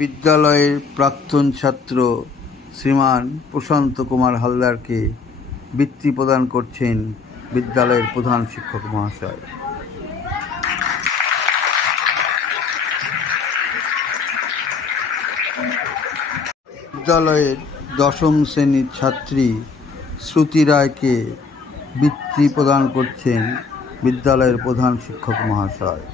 বিদ্যালয়ের প্রাক্তন ছাত্র শ্রীমান প্রশান্ত কুমার হালদারকে বৃত্তি প্রদান করছেন বিদ্যালয়ের প্রধান শিক্ষক মহাশয়। বিদ্যালয়ের দশম শ্রেণির ছাত্রী শ্রুতি রায়কে বৃত্তি প্রদান করছেন বিদ্যালয়ের প্রধান শিক্ষক মহাশয়।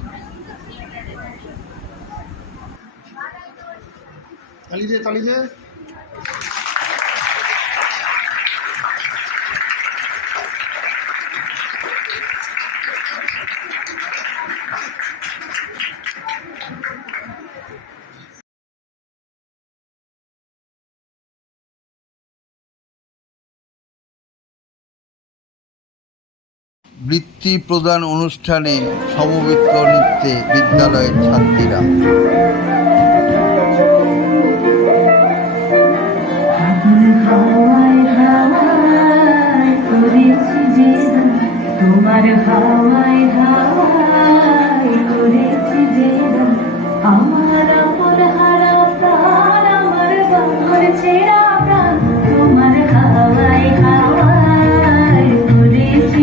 তালি দে তালি দে। বৃত্তি প্রদান অনুষ্ঠানে সমবেত নৃত্যে বিদ্যালয়ের ছাত্রীরা। হাওয়ায় হাওয়ায় করেছি যে আমার ছেঁড়া প্রাণ তোমার হাওয়ায় হাওয়ায় করেছি